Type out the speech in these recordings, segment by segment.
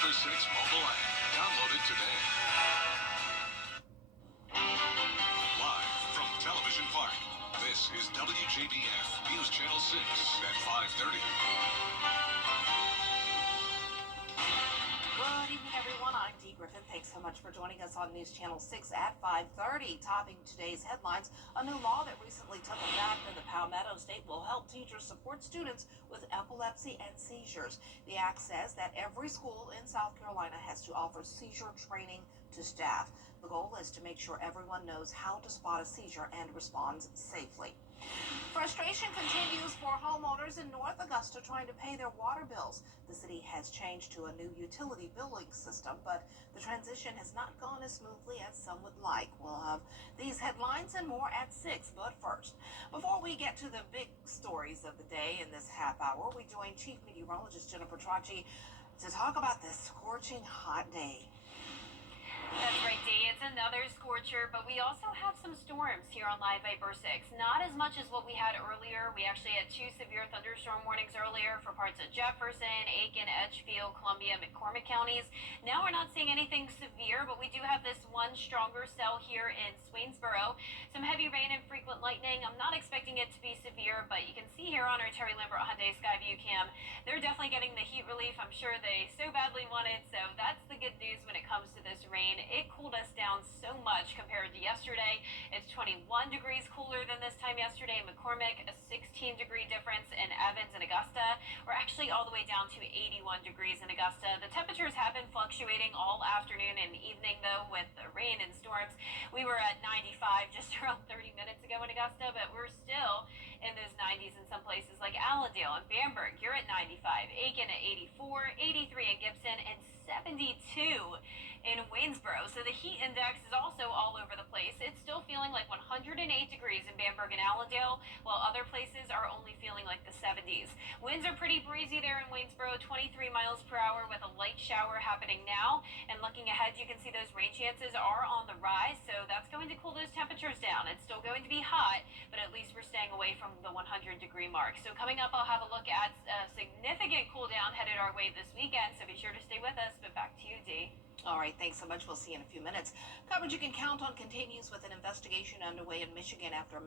Super 6 mobile app. Download it today. Live from Television Park, this is WJBF News Channel 6 at 5:30. Good evening, everyone. I'm Dee Griffin. Thanks so much for joining us on News Channel 6 at 5:30. Topping today's headlines, a new law that recently took effect in the Palmetto State will help teachers support students with epilepsy and seizures. The act says that every school in South Carolina has to offer seizure training to staff. The goal is to make sure everyone knows how to spot a seizure and respond safely. Frustration continues for homeowners in North Augusta trying to pay their water bills. The city has changed to a new utility billing system, but the transition has not gone as smoothly as some would like. We'll have these headlines and more at 6, but first, before we get to the big stories of the day in this half hour, we join Chief Meteorologist Jennifer Tracci to talk about this scorching hot day. That's right, Dee. It's another scorcher, but we also have some storms here on Live Vapor 6. Not as much as what we had earlier. We actually had 2 severe thunderstorm warnings earlier for parts of Jefferson, Aiken, Edgefield, Columbia, McCormick counties. Now we're not seeing anything severe, but we do have this one stronger cell here in Swainsboro. Some heavy rain and frequent lightning. I'm not expecting it to be severe, but you can see here on our Terry Lambert Hyundai Skyview cam, they're definitely getting the heat relief I'm sure they so badly wanted. So that's the good news when it comes to this rain. It cooled us down so much compared to yesterday. It's 21 degrees cooler than this time yesterday in McCormick, a 16-degree difference in Evans and Augusta. We're actually all the way down to 81 degrees in Augusta. The temperatures have been fluctuating all afternoon and evening, though, with the rain and storms. We were at 95 just around 30 minutes ago in Augusta, but we're still in those 90s in some places like Allendale and Bamberg. You're at 95, Aiken at 84, 83 in Gibson, and 72 in Waynesboro. So the heat index is also all over the place. It's still feeling like 108 degrees in Bamberg and Allendale, while other places are only feeling like the 70s. Winds are pretty breezy there in Waynesboro, 23 miles per hour with a light shower happening now. And looking ahead, you can see those rain chances are on the rise, so that's going to cool those temperatures down. It's still going to be hot, but at least we're staying away from the 100-degree mark. So coming up, I'll have a look at a significant cool down headed our way this weekend, so be sure to stay with us. But back to you, Dee. All right, thanks so much. We'll see you in a few minutes. Coverage you can count on continues with an investigation underway in Michigan after a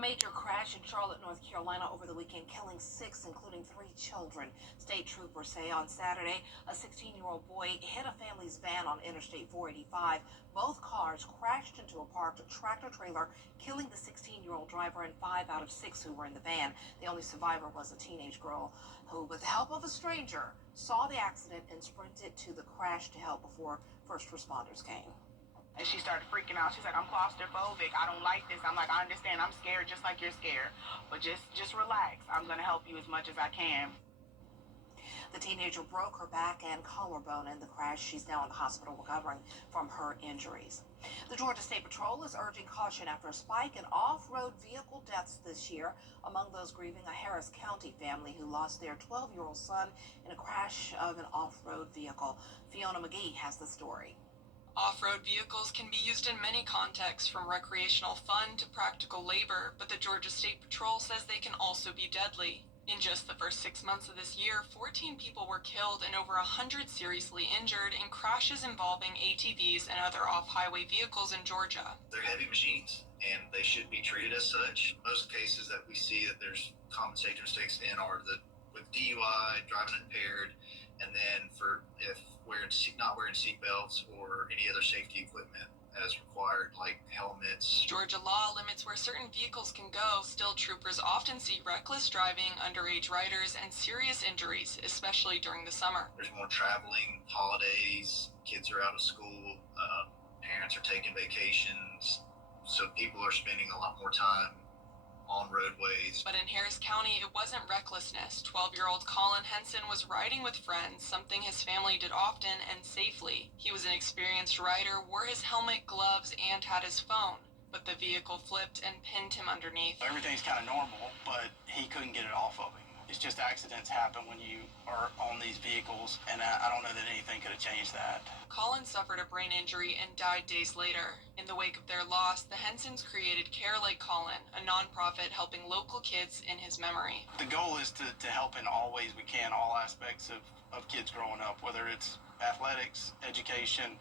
major crash in Charlotte, North Carolina over the weekend, killing 6, including 3 children. State troopers say on Saturday, a 16-year-old boy hit a family's van on Interstate 485. Both cars crashed into a parked tractor-trailer, killing the 16-year-old driver and 5 out of 6 who were in the van. The only survivor was a teenage girl who, with the help of a stranger, saw the accident and sprinted to the crash to help before first responders came. And she started freaking out. She's like, I'm claustrophobic. I don't like this. I'm like, I understand. I'm scared just like you're scared. But just relax. I'm going to help you as much as I can. The teenager broke her back and collarbone in the crash. She's now in the hospital recovering from her injuries. The Georgia State Patrol is urging caution after a spike in off-road vehicle deaths this year. Among those grieving, a Harris County family who lost their 12-year-old son in a crash of an off-road vehicle. Fiona McGee has the story. Off-road vehicles can be used in many contexts, from recreational fun to practical labor, but the Georgia State Patrol says they can also be deadly. In just the first 6 months of this year, 14 people were killed and over 100 seriously injured in crashes involving ATVs and other off-highway vehicles in Georgia. They're heavy machines, and they should be treated as such. Most cases that we see that there's common safety mistakes in are with DUI, driving impaired, and then for if not wearing seat belts or any other safety equipment as required, like helmets. Georgia law limits where certain vehicles can go. Still, troopers often see reckless driving, underage riders, and serious injuries, especially during the summer. There's more traveling, holidays, kids are out of school, parents are taking vacations, so people are spending a lot more time on roadways. But in Harris County, it wasn't recklessness. 12-year-old Colin Henson was riding with friends, something his family did often and safely. He was an experienced rider, wore his helmet, gloves, and had his phone. But the vehicle flipped and pinned him underneath. Everything's kind of normal, but he couldn't get it off of him. It's just accidents happen when you are on these vehicles, and I don't know that anything could have changed that. Colin suffered a brain injury and died days later. In the wake of their loss, the Hensons created Care Like Colin, a nonprofit helping local kids in his memory. The goal is to help in all ways we can, all aspects of kids growing up, whether it's athletics, education,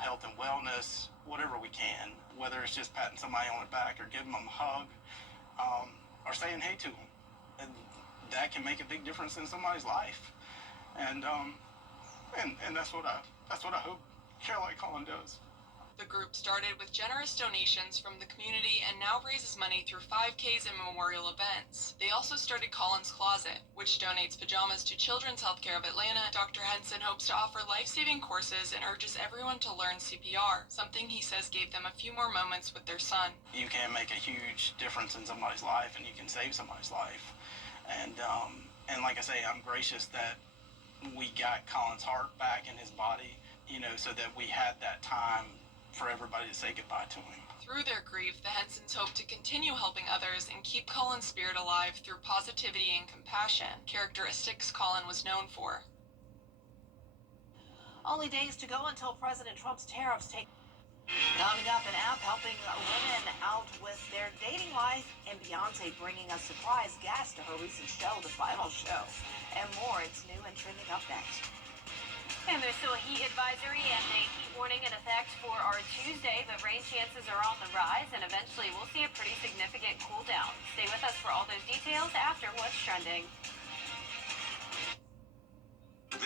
health and wellness, whatever we can, whether it's just patting somebody on the back or giving them a hug, or saying hey to them. And that can make a big difference in somebody's life. And that's what I hope Care Like Colin does. The group started with generous donations from the community and now raises money through 5Ks and memorial events. They also started Colin's Closet, which donates pajamas to Children's Healthcare of Atlanta. Dr. Henson hopes to offer life-saving courses and urges everyone to learn CPR, something he says gave them a few more moments with their son. You can make a huge difference in somebody's life, and you can save somebody's life. And like I say, I'm gracious that we got Colin's heart back in his body, so that we had that time for everybody to say goodbye to him. Through their grief, the Hensons hope to continue helping others and keep Colin's spirit alive through positivity and compassion, characteristics Colin was known for. Only days to go until President Trump's tariffs take. Coming up, an app helping women out with their dating life, and Beyonce bringing a surprise guest to her recent show, The Final Show. And more, it's new and trending up next. And there's still a heat advisory and a heat warning in effect for our Tuesday, but rain chances are on the rise, and eventually we'll see a pretty significant cool down. Stay with us for all those details after What's Trending.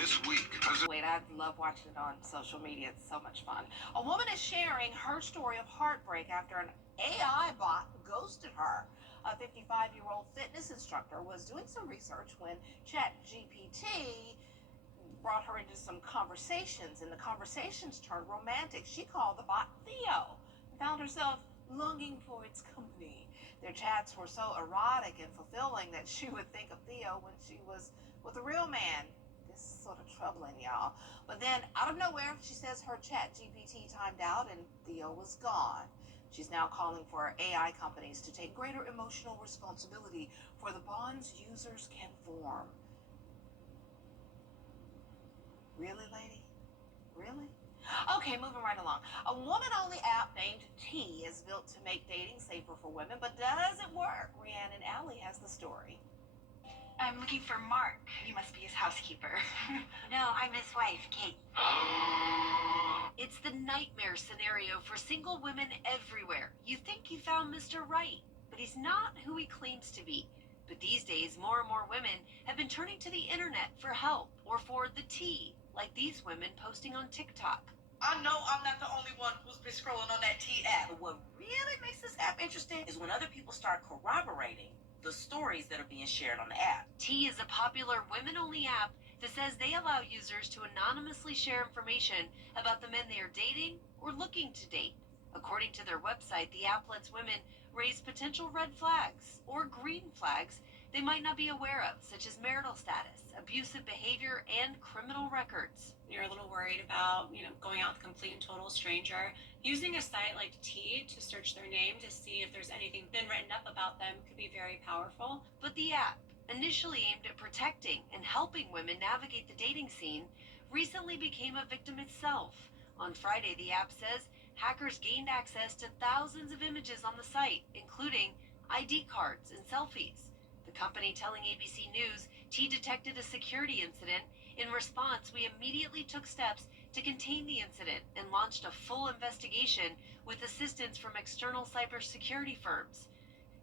This week, Wait, I love watching it on social media. It's so much fun. A woman is sharing her story of heartbreak after an AI bot ghosted her. A 55-year-old fitness instructor was doing some research when ChatGPT brought her into some conversations, and the conversations turned romantic. She called the bot Theo and found herself longing for its company. Their chats were so erotic and fulfilling that she would think of Theo when she was with a real man. This is sort of troubling, y'all. But then, out of nowhere, she says her ChatGPT timed out and Theo was gone. She's now calling for AI companies to take greater emotional responsibility for the bonds users can form. Really, lady? Really? Okay, moving right along. A woman-only app named T is built to make dating safer for women, but does it work? Rhiannon Alley has the story. I'm looking for Mark. You must be his housekeeper. No, I'm his wife, Kate. It's the nightmare scenario for single women everywhere. You think you found Mr. Right, but he's not who he claims to be. But these days, more and more women have been turning to the internet for help or for the tea, like these women posting on TikTok. I know I'm not the only one who's been scrolling on that T app. But what really makes this app interesting is when other people start corroborating the stories that are being shared on the app. T is a popular women-only app that says they allow users to anonymously share information about the men they are dating or looking to date. According to their website, the app lets women raise potential red flags or green flags they might not be aware of, such as marital status, abusive behavior, and criminal records. You're a little worried about, going out with a complete and total stranger. Using a site like T to search their name to see if there's anything been written up about them could be very powerful. But the app, initially aimed at protecting and helping women navigate the dating scene, recently became a victim itself. On Friday, the app says hackers gained access to thousands of images on the site, including ID cards and selfies. The company telling ABC News T detected a security incident. In response, we immediately took steps to contain the incident and launched a full investigation with assistance from external cybersecurity firms.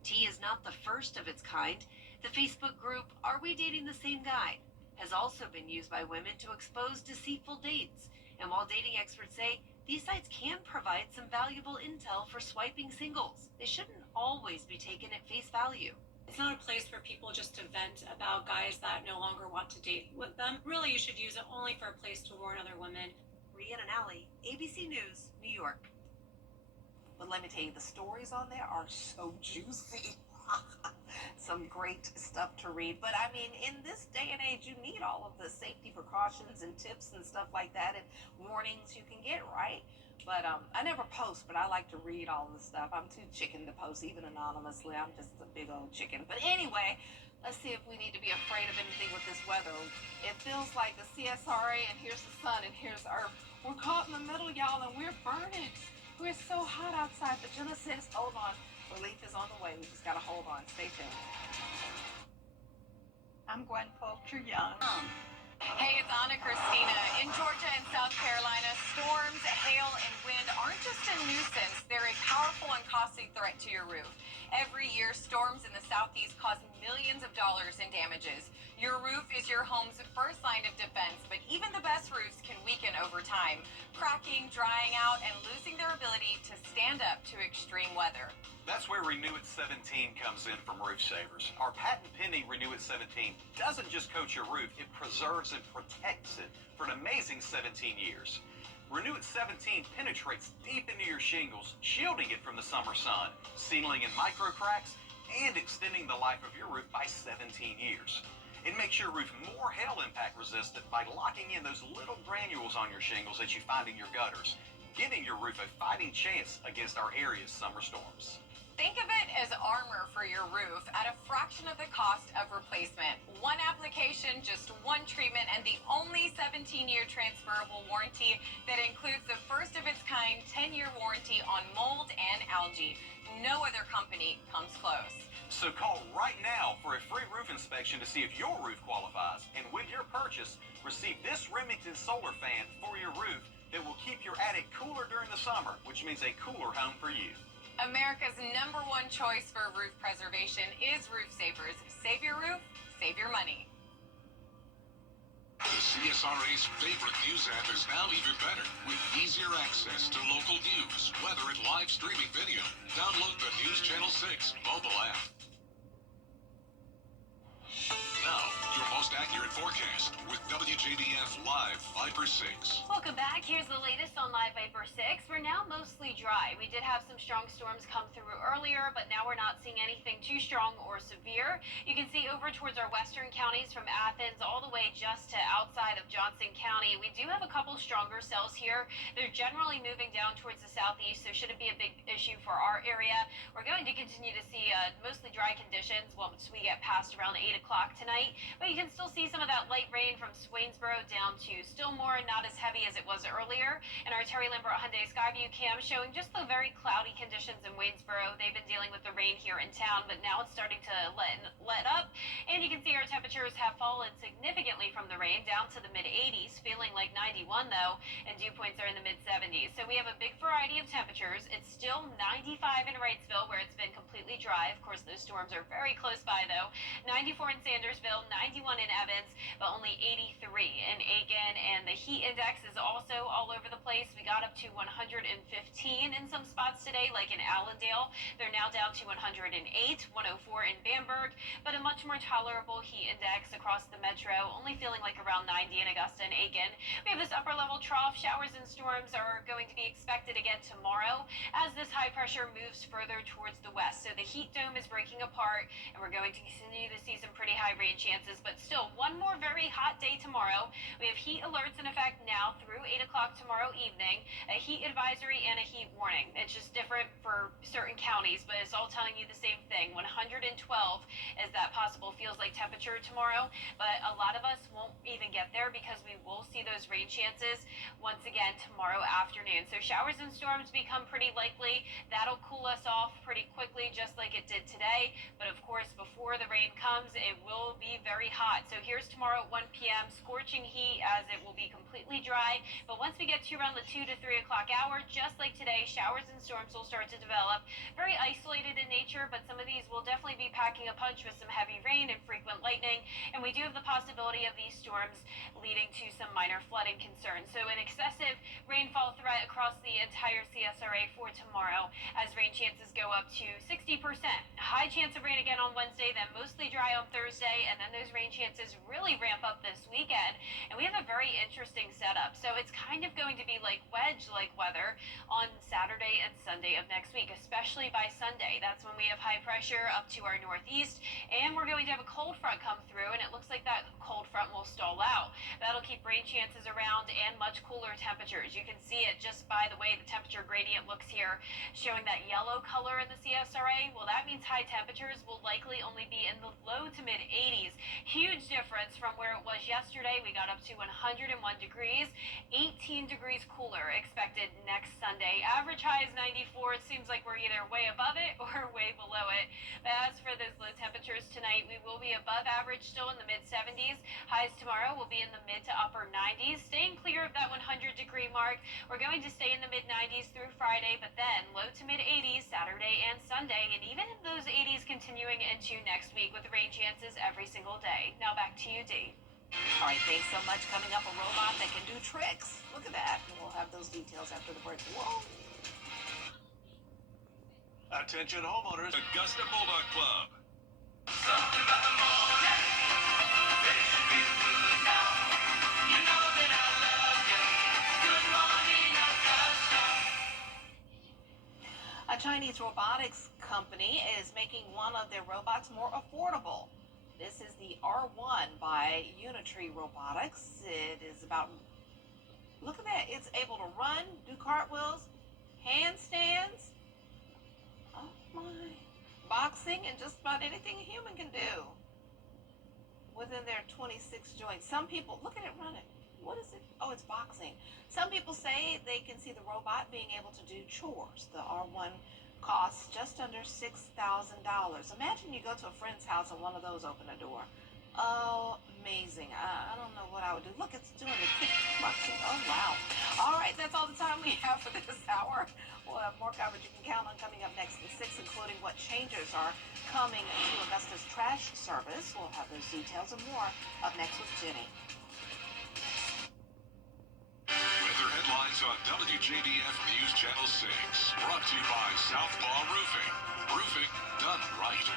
T is not the first of its kind. The Facebook group Are We Dating the Same Guy has also been used by women to expose deceitful dates. And while dating experts say these sites can provide some valuable intel for swiping singles, they shouldn't always be taken at face value. It's not a place for people just to vent about guys that no longer want to date with them. Really, you should use it only for a place to warn other women. Rhiannon Alley, ABC News, New York. But let me tell you, the stories on there are so juicy. Some great stuff to read. But I mean, in this day and age, you need all of the safety precautions and tips and stuff like that and warnings you can get, right? But I never post, but I like to read all the stuff. I'm too chicken to post, even anonymously. I'm just a big old chicken. But anyway, Let's see if we need to be afraid of anything with this weather. It feels like the CSRA, and here's the sun, and here's Earth. We're caught in the middle, y'all, and we're burning. We're so hot outside, but Jenna says, hold on. Relief is on the way. We just got to hold on. Stay tuned. I'm Gwen Poulter Young. Hey, it's Anna Christina. In Georgia and South Carolina, storms, hail, and wind aren't just a nuisance. They're a powerful and costly threat to your roof. Every year, storms in the southeast cause millions of dollars in damages. Your roof is your home's first line of defense, but even the best roofs can weaken over time, cracking, drying out, and losing their ability to stand up to extreme weather. That's where Renew It 17 comes in from Roof Savers. Our patent-pending Renew It 17 doesn't just coat your roof, it preserves and protects it for an amazing 17 years. Renew It 17 penetrates deep into your shingles, shielding it from the summer sun, sealing in micro cracks, and extending the life of your roof by 17 years. It makes your roof more hail impact resistant by locking in those little granules on your shingles that you find in your gutters, giving your roof a fighting chance against our area's summer storms. Think of it as armor for your roof at a fraction of the cost of replacement. One application, just one treatment, and the only 17-year transferable warranty that includes the first of its kind 10-year warranty on mold and algae. No other company comes close. So call right now for a free roof inspection to see if your roof qualifies. And with your purchase, receive this Remington solar fan for your roof that will keep your attic cooler during the summer, which means a cooler home for you. America's #1 choice for roof preservation is Roof Savers. Save your roof, save your money. The CSRA's favorite news app is now even better with easier access to local news, weather, and live streaming video. Download the News Channel 6 mobile app. Now, your most accurate forecast with WJBF Live Viper 6. Welcome back. Here's the latest on Live Viper 6. We're now mostly dry. We did have some strong storms come through earlier, but now we're not seeing anything too strong or severe. You can see over towards our western counties from Athens all the way just to outside of Johnson County. We do have a couple stronger cells here. They're generally moving down towards the southeast, so shouldn't be a big issue for our area. We're going to continue to see mostly dry conditions once we get past around 8 o'clock tonight, but you can still see some of that light rain from Swainsboro down to Stillmore, not as heavy as it was earlier. And our Terry Lambert Hyundai Skyview cam showing just the very cloudy conditions in Waynesboro. They've been dealing with the rain here in town, but now it's starting to let up. And you can see our temperatures have fallen significantly from the rain down to the mid-80s, feeling like 91 though, and dew points are in the mid-70s. So we have a big variety of temperatures. It's still 95 in Wrightsville, where it's been completely dry. Of course, those storms are very close by though. 94 in Sandersville, 91 in Evans, but only 83 in Aiken. And the heat index is also all over the place. We got up to 115 in some spots today, like in Allendale. They're now down to 108, 104 in Bamberg, but a much more tolerable heat index across the metro, only feeling like around 90 in Augusta and Aiken. We have this upper level trough. Showers and storms are going to be expected again tomorrow as this high pressure moves further towards the west. So the heat dome is breaking apart, and we're going to continue to see some pretty high rain chances, but still one more very hot day tomorrow. We have heat alerts in effect now through 8 o'clock tomorrow evening, a heat advisory and a heat warning. It's just different for certain counties, but it's all telling you the same thing. 112 is that possible feels like temperature tomorrow, but a lot of us won't even get there because we will see those rain chances once again tomorrow afternoon. So showers and storms become pretty likely. That'll cool us off pretty quickly, just like it did today. But of course, before the rain comes, it will be very hot. So here's tomorrow at 1 p.m. scorching heat as it will be completely dry. But once we get to around the 2 to 3 o'clock hour, just like today, showers and storms will start to develop. Very isolated in nature, but some of these will definitely be packing a punch with some heavy rain and frequent lightning. And we do have the possibility of these storms leading to some minor flooding concerns. So an excessive rainfall threat across the entire CSRA for tomorrow as rain chances go up to 60%. High chance of rain again on Wednesday, then mostly dry on Thursday, and then those rain chances really ramp up this weekend. And we have a very interesting setup. So it's kind of going to be like wedge-like weather on Saturday and Sunday of next week, especially by Sunday. That's when we have high pressure up to our northeast, and we're going to have a cold front come through, and it looks like that cold front will stall out. That'll keep rain chances around and much cooler temperatures. You can see it just by the way the temperature gradient looks here, showing that yellow color in the CSRA. Well, that means high temperatures will likely only be in the low to mid 80s. Huge difference from where it was yesterday. We got up to 101 degrees, 18 degrees cooler expected next Sunday. Average high is 94. It seems like we're either way above it or way below it. But as for those low temperatures tonight, we will be above average still in the mid 70s. Highs tomorrow will be in the mid to upper 90s, staying clear of that 100-degree mark. We're going to stay in the mid 90s through Friday, but then low to mid 80s Saturday and Sunday, and even in those 80s continuing into next week with rain chances every single day. Now back to you, Dee. All right, thanks so much. Coming up, a robot that can do tricks. Look at that. And we'll have those details after the break. Whoa. Attention homeowners, Augusta Bulldog Club. Something about the morning, it should be good now. You know that I love you. Good morning, Augusta. A Chinese robotics company is making one of their robots more affordable. This is the R1 by Unitree Robotics. It is about, look at that, it's able to run, do cartwheels, handstands, oh my, boxing, and just about anything a human can do within their 26 joints. Some people, look at it running. What is it? Oh, it's boxing. Some people say they can see the robot being able to do chores. The R1 costs just under $6,000. Imagine you go to a friend's house and one of those open a door. Oh, amazing. I don't know what I would do. Look, it's doing the kickboxing. Oh, wow. All right, that's all the time we have for this hour. We'll have more coverage you can count on coming up next at 6, including what changes are coming to Augusta's trash service. We'll have those details and more up next with Jenny. Weather headlines on WJBF News Channel 6. Brought to you by Southpaw Roofing. Roofing done right.